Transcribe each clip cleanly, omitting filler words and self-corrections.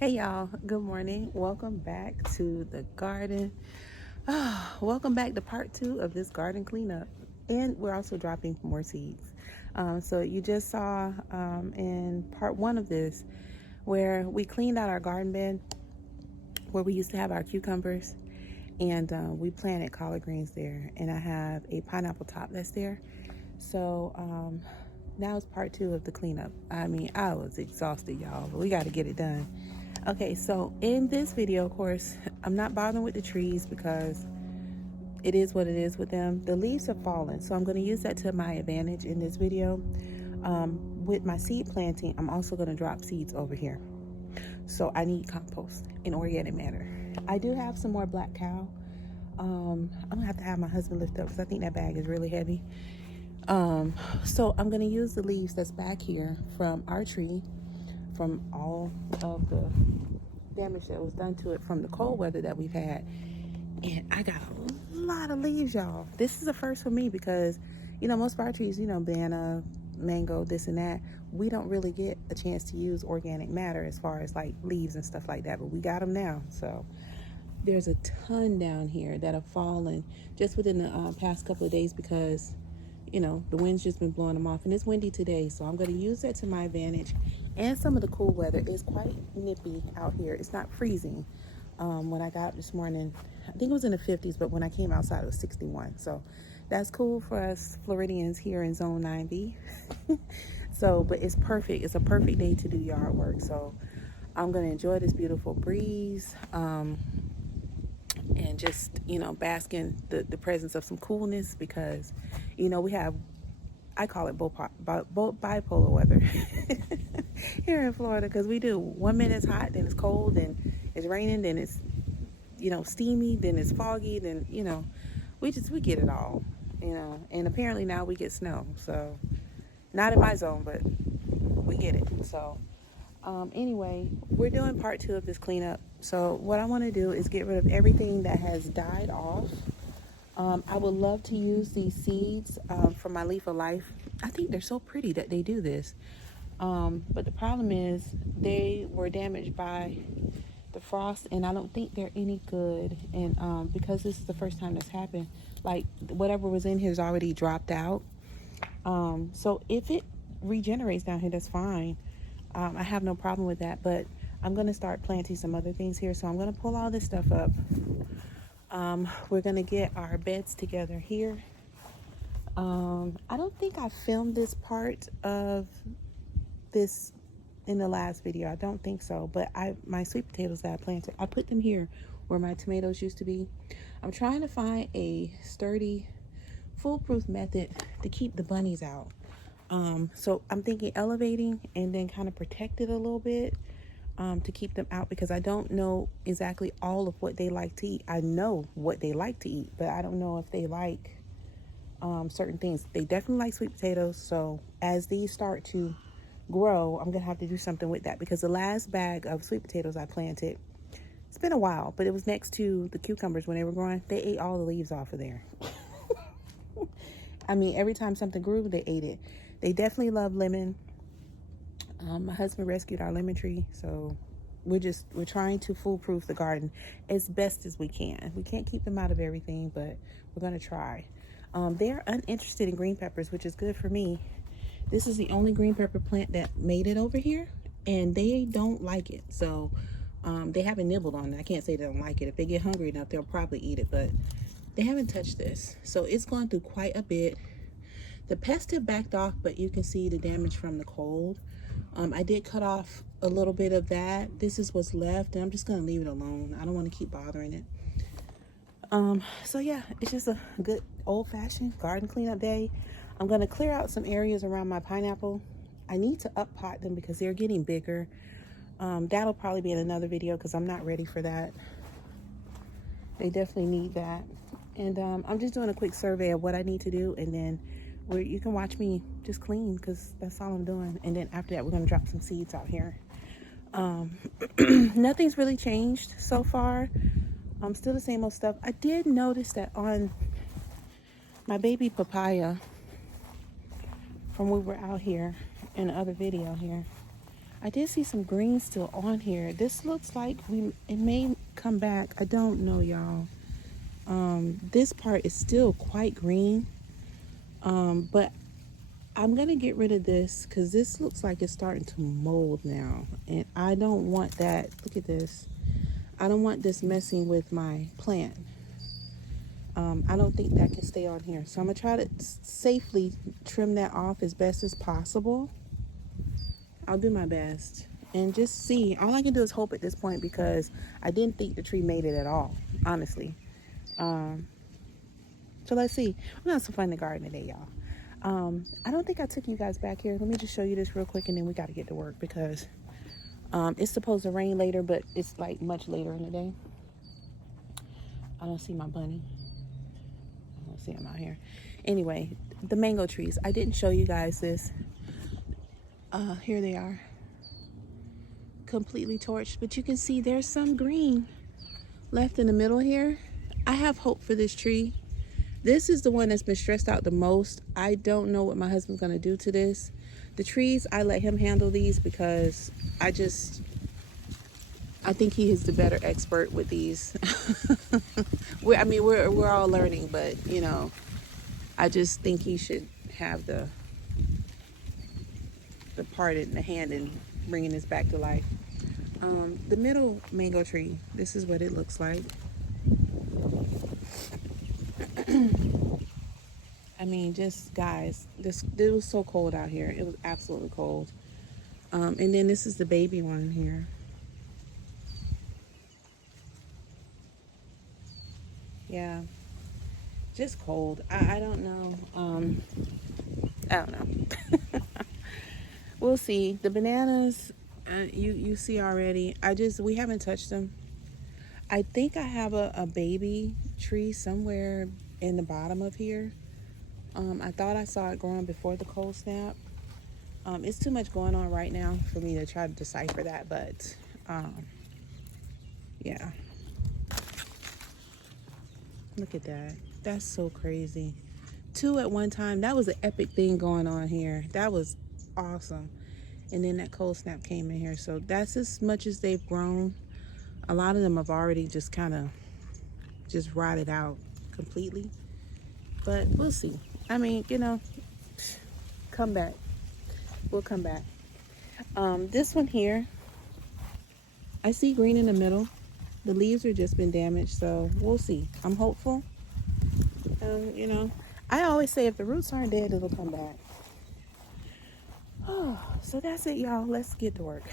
Hey y'all, good morning. Welcome back to the garden. Welcome back to part 2 of this garden cleanup. And we're also dropping more seeds. So you just saw in part 1 of this where we cleaned out our garden bed where we used to have our cucumbers, and we planted collard greens there, and I have a pineapple top that's there. So now it's part 2 of the cleanup. I mean, I was exhausted, y'all, but we got to get it done. Okay, so in this video, of course, I'm not bothering with the trees because it is what it is with them. The leaves have fallen, so I'm going to use that to my advantage in this video. With my seed planting, I'm also going to drop seeds over here. So I need compost in organic matter. I do have some more black cow. I'm going to have my husband lift up because I think that bag is really heavy. So I'm going to use the leaves that's back here from our tree, from all of the damage that was done to it from the cold weather that we've had. And I got a lot of leaves, y'all. This is a first for me because, most of our trees, banana, mango, this and that, we don't really get a chance to use organic matter as far as like leaves and stuff like that, but we got them now. So there's a ton down here that have fallen just within the past couple of days because the wind's just been blowing them off, and it's windy today, so I'm going to use that to my advantage. And some of the cool weather is quite nippy out here. It's not freezing. When I got up this morning, I think it was in the 50s, but when I came outside it was 61, so that's cool for us Floridians here in zone 9B. So, but it's perfect. It's a perfect day to do yard work, so I'm going to enjoy this beautiful breeze, and just bask in the presence of some coolness because we have, I call it bipolar weather here in Florida, because we do 1 minute it's hot, then it's cold, then it's raining, then it's steamy, then it's foggy, then we get it all, and apparently now we get snow. So not in my zone, but we get it. So anyway, we're doing part 2 of this cleanup. So what I want to do is get rid of everything that has died off. I would love to use these seeds from my Leaf of Life. I think they're so pretty that they do this. But the problem is they were damaged by the frost, and I don't think they're any good. And because this is the first time this happened, like whatever was in here is already dropped out. So if it regenerates down here, that's fine. I have no problem with that, but I'm going to start planting some other things here. So I'm going to pull all this stuff up. We're going to get our beds together here. I don't think I filmed this part of this in the last video. I don't think so, but my sweet potatoes that I planted, I put them here where my tomatoes used to be. I'm trying to find a sturdy, foolproof method to keep the bunnies out. So I'm thinking elevating and then kind of protect it a little bit to keep them out, because I don't know exactly all of what they like to eat. I know what they like to eat, but I don't know if they like certain things. They definitely like sweet potatoes, so as these start to grow, I'm gonna have to do something with that, because the last bag of sweet potatoes I planted, it's been a while, but it was next to the cucumbers when they were growing. They ate all the leaves off of there. I mean, every time something grew, they ate it. They definitely love lemon. My husband rescued our lemon tree, so we're trying to foolproof the garden as best as we can. We can't keep them out of everything, but we're gonna try. They're uninterested in green peppers, which is good for me. This is the only green pepper plant that made it over here, and they don't like it. So they haven't nibbled on it. I can't say they don't like it. If they get hungry enough, they'll probably eat it, but they haven't touched this. So it's gone through quite a bit. The pests have backed off, but you can see the damage from the cold. I did cut off a little bit of that. This is what's left, and I'm just gonna leave it alone. I don't want to keep bothering it. So yeah, it's just a good old-fashioned garden cleanup day. I'm gonna clear out some areas around my pineapple. I need to up pot them because they're getting bigger. That'll probably be in another video because I'm not ready for that. They definitely need that. And I'm just doing a quick survey of what I need to do, and then you can watch me just clean, because that's all I'm doing. And then after that, we're gonna drop some seeds out here. Nothing's really changed so far. Still the same old stuff. I did notice that on my baby papaya from when we were out here in the other video here, I did see some green still on here. This looks like it may come back. I don't know, y'all. This part is still quite green. But I'm gonna get rid of this because this looks like it's starting to mold now, and I don't want that. Look at this. I don't want this messing with my plant. I don't think that can stay on here, so I'm gonna try to safely trim that off as best as possible. I'll do my best and just see. All I can do is hope at this point, because I didn't think the tree made it at all, honestly. So let's see. We're gonna have some fun in the garden today, y'all. I don't think I took you guys back here. Let me just show you this real quick, and then we got to get to work, because it's supposed to rain later, but it's like much later in the day. I don't see my bunny. I don't see him out here. Anyway, the mango trees. I didn't show you guys this. Here they are. Completely torched, but you can see there's some green left in the middle here. I have hope for this tree. This is the one that's been stressed out the most. I don't know what my husband's gonna do to this. The trees, I let him handle these, because I think he is the better expert with these. We're all learning, but you know, I just think he should have the part in the hand in bringing this back to life. The middle mango tree, this is what it looks like. I mean, just guys, it was so cold out here. It was absolutely cold. And then this is the baby one here. Yeah, just cold. I don't know. I don't know. We'll see. The bananas, you see already. We haven't touched them. I think I have a baby tree somewhere in the bottom of here. I thought I saw it growing before the cold snap. It's too much going on right now for me to try to decipher that, but yeah. Look at that. That's so crazy. 2 at one time. That was an epic thing going on here. That was awesome. And then that cold snap came in here. So that's as much as they've grown. A lot of them have already just kind of just rotted out completely. But we'll see. I mean, you know, come back. We'll come back. This one here, I see green in the middle. The leaves are just been damaged, so we'll see. I'm hopeful. You know, I always say if the roots aren't dead, it'll come back. Oh, so that's it, y'all. Let's get to work.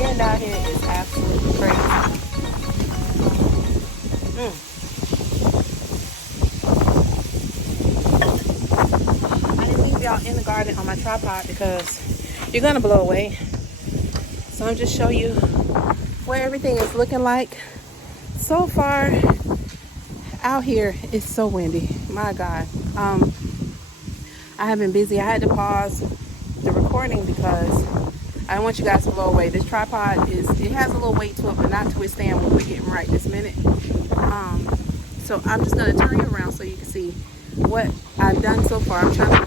wind out here is absolutely crazy. I didn't leave y'all in the garden on my tripod because you're gonna blow away. So I'm just showing you where everything is looking like. So far out here it's so windy. My God. I have been busy. I had to pause the recording because I don't want you guys to blow away. This tripod it has a little weight to it, but not to withstand what we're getting right this minute. So I'm just gonna turn you around so you can see what I've done so far. I'm trying to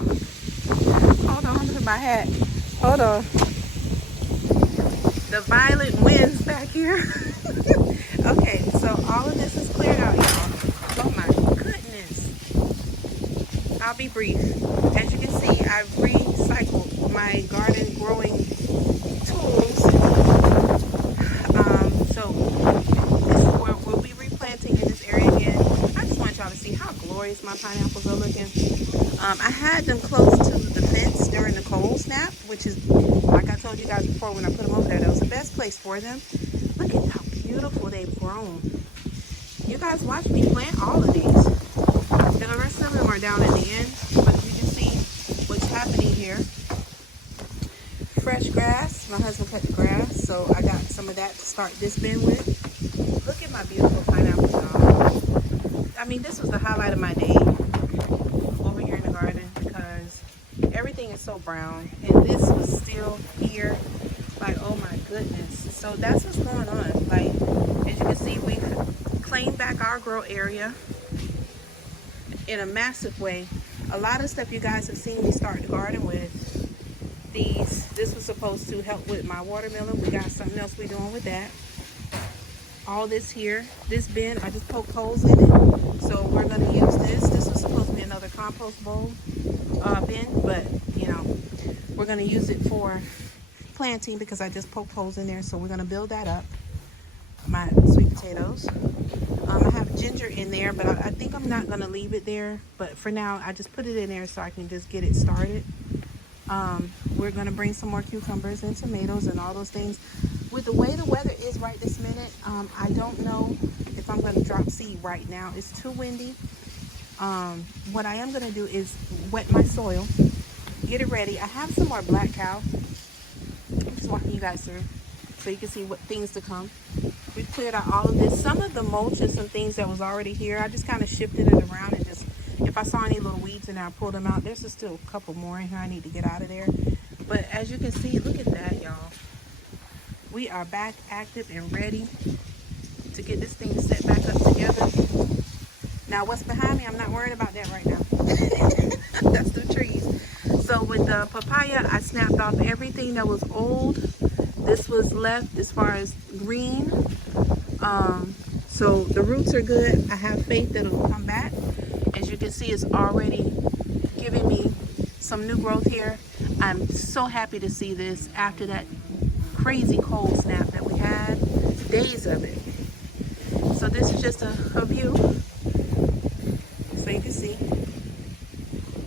hold on to my hat. Hold on. The violent winds back here. Okay, so all of this is cleared out, y'all. Oh my goodness. I'll be brief. As you can see, I've recycled my garden growing tools. So this is where we'll be replanting in this area again. I just want y'all to see how glorious my pineapples are looking. I had them close to the fence during the cold snap, which is, like I told you guys before when I put them over there, that was the best place for them. Look at how beautiful they've grown. You guys watch me plant all of these. And the rest of them are down at the end, but you can see what's happening here. Fresh grass. My husband cut the grass, so I got some of that to start this bin with. Look at my beautiful pineapples, y'all. I mean, this was the highlight of my day over here in the garden because everything is so brown, and this was still here. Like, oh my goodness. So that's what's going on. Like, as you can see, we've claimed back our grow area in a massive way. A lot of stuff you guys have seen me start the garden with. This was supposed to help with my watermelon. We got something else we're doing with that. All this here, this bin, I just poked holes in it. So we're gonna use this. This was supposed to be another compost bowl bin, but you know, we're gonna use it for planting because I just poked holes in there. So we're gonna build that up. My sweet potatoes. I have ginger in there, but I think I'm not gonna leave it there. But for now, I just put it in there so I can just get it started. We're gonna bring some more cucumbers and tomatoes and all those things. With the way the weather is right this minute, I don't know if I'm gonna drop seed right now. It's too windy. What I am gonna do is wet my soil, get it ready. I have some more black cow. I'm just walking you guys through so you can see what things to come. We've cleared out all of this. Some of the mulch and some things that was already here, I just kind of shifted it around and just, if I saw any little weeds in there, I pulled them out. There's just still a couple more in here I need to get out of there. But as you can see, look at that, y'all. We are back active and ready to get this thing set back up together. Now, what's behind me, I'm not worried about that right now. That's the trees. So with the papaya, I snapped off everything that was old. This was left as far as green. So the roots are good. I have faith that it'll come back. As you can see, it's already giving me some new growth here. I'm so happy to see this after that crazy cold snap that we had. Days of it. So this is just a view. So you can see.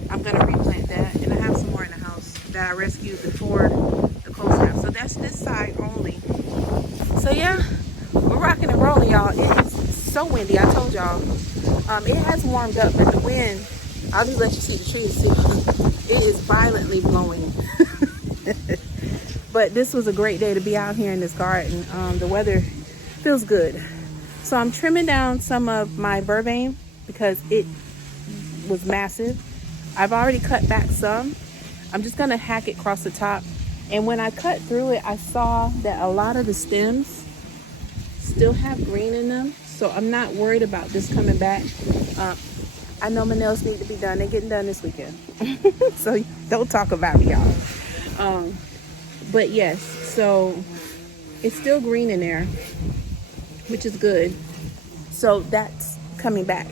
I'm going to replant that. And I have some more in the house that I rescued before the cold snap. So that's this side only. So yeah, we're rocking and rolling, y'all. It is so windy. I told y'all. It has warmed up, but the wind, I'll just let you see the trees too. It is violently blowing. But this was a great day to be out here in this garden. The weather feels good. So I'm trimming down some of my vervain because it was massive. I've already cut back some. I'm just gonna hack it across the top. And when I cut through it, I saw that a lot of the stems still have green in them. So I'm not worried about this coming back. I know my nails need to be done. They're getting done this weekend. So don't talk about me, y'all. But yes, so it's still green in there, which is good. So that's coming back.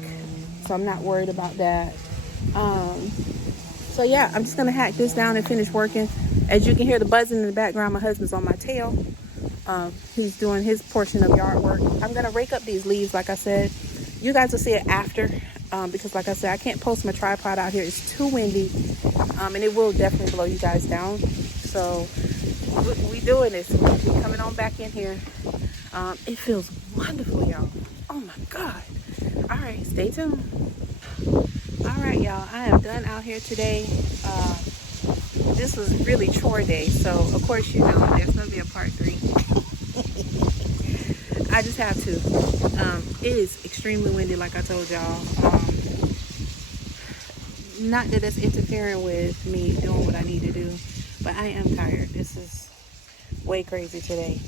So I'm not worried about that. So yeah, I'm just gonna hack this down and finish working. As you can hear the buzzing in the background, my husband's on my tail. He's doing his portion of yard work. I'm gonna rake up these leaves, like I said. You guys will see it after, because like I said, I can't post my tripod out here. It's too windy, and it will definitely blow you guys down. So we doing this. We're coming on back in here. It feels wonderful, y'all. Oh my God. All right, stay tuned. All right, y'all, I am done out here today. This was really chore day, so of course, you know, there's gonna be a part 3. I just have to. It is extremely windy, like I told y'all. Not that it's interfering with me doing what I need to do, but I am tired. This is way crazy today.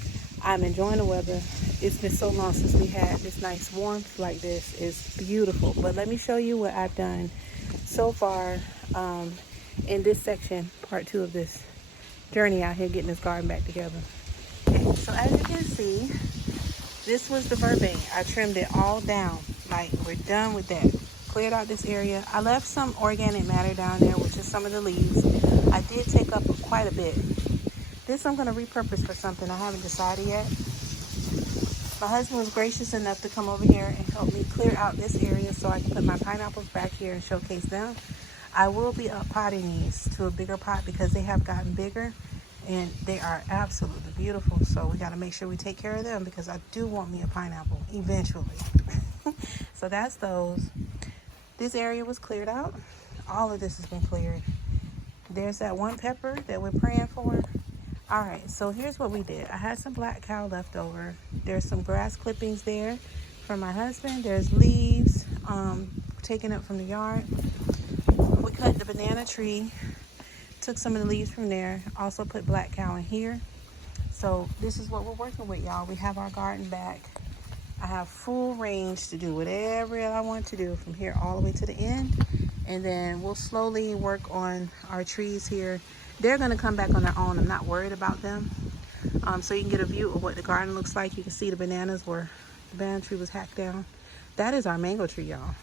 I'm enjoying the weather. It's been so long since we had this nice warmth like this. It's beautiful. But let me show you what I've done so far in this section, part 2 of this journey out here getting this garden back together. Okay, so as you can see, this was the verbena. I trimmed it all down. Like, we're done with that. Cleared out this area. I left some organic matter down there, which is some of the leaves. I did take up quite a bit. This I'm going to repurpose for something. I haven't decided yet. My husband was gracious enough to come over here and help me clear out this area so I can put my pineapples back here and showcase them. I will be potting these to a bigger pot because they have gotten bigger and they are absolutely beautiful. So we got to make sure we take care of them because I do want me a pineapple eventually. So that's those. This area was cleared out. All of this has been cleared. There's that one pepper that we're praying for. All right, so here's what we did. I had some black cow left over. There's some grass clippings there from my husband. There's leaves taken up from the yard. We cut the banana tree, took some of the leaves from there, also put black cow in here. So this is what we're working with, y'all. We have our garden back. I have full range to do whatever I want to do from here all the way to the end. And then we'll slowly work on our trees here. They're going to come back on their own. I'm not worried about them. So you can get a view of what the garden looks like. You can see the bananas where the banana tree was hacked down. That is our mango tree, y'all.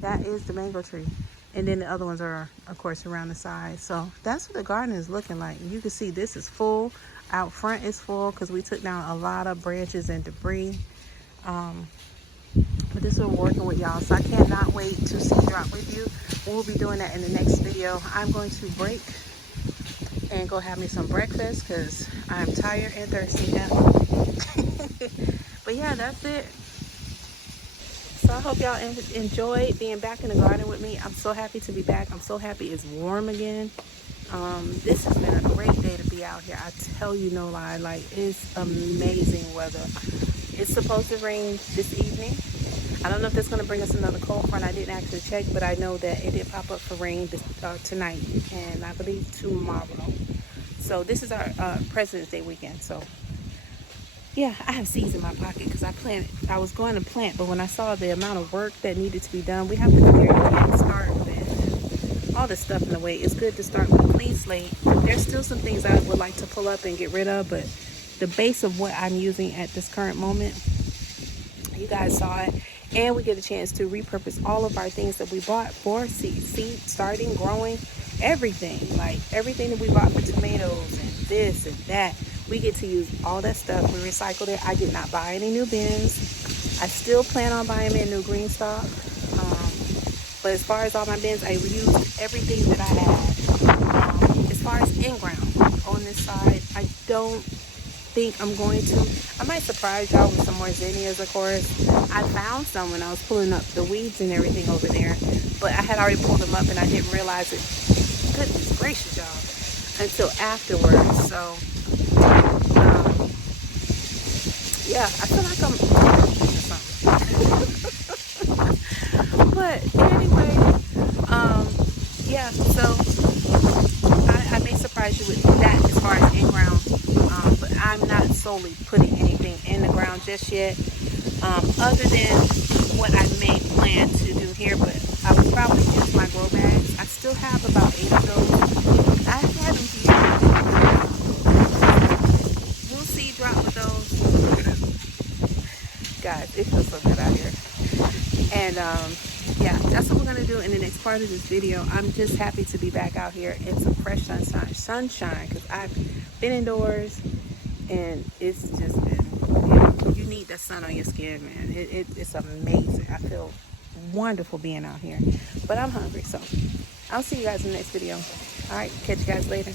That is the mango tree. And then the other ones are, of course, around the side. So that's what the garden is looking like. You can see this is full. Out front is full because we took down a lot of branches and debris. But this is what we're working with, y'all. So I cannot wait to seed drop with you. We'll be doing that in the next video. I'm going to break and go have me some breakfast because I'm tired and thirsty now. But yeah, that's it. So I hope y'all enjoyed being back in the garden with me. I'm so happy to be back. I'm so happy it's warm again. This has been a great day to be out here. I tell you no lie, like it's amazing weather. It's supposed to rain this evening. I don't know if that's going to bring us another cold front. I didn't actually check, but I know that it did pop up for rain tonight and I believe tomorrow. So this is our President's Day weekend. So yeah, I have seeds in my pocket because I was going to plant, but when I saw the amount of work that needed to be done, we have to clear and start with all this stuff in the way. It's good to start with a clean slate. There's still some things I would like to pull up and get rid of, but the base of what I'm using at this current moment, you guys saw it. And we get a chance to repurpose all of our things that we bought for seed starting, growing, everything. Like everything that we bought for tomatoes and this and that. We get to use all that stuff. We recycled it. I did not buy any new bins. I still plan on buying me a new green stock. But as far as all my bins, I reused everything that I had. As far as in-ground on this side, I don't think I'm going to. I might surprise y'all with some more zinnias, of course. I found some when I was pulling up the weeds and everything over there, but I had already pulled them up and I didn't realize it. Goodness gracious, y'all, until afterwards. So yeah, I feel like I'm but anyway, yeah, so I may surprise you with that as far as in-ground, but I'm not solely putting anything in the ground just yet, other than what I may plan to do here, but I would probably use my grow bags. I still have about 8 of those. I had them here. We'll see drop with those. Guys, it feels so good out here. And yeah, that's what we're gonna do in the next part of this video. I'm just happy to be back out here in some fresh sunshine because I've been indoors and it's just been, you need that sun on your skin, man. It's amazing. I feel wonderful being out here, but I'm hungry, so I'll see you guys in the next video. All right, catch you guys later.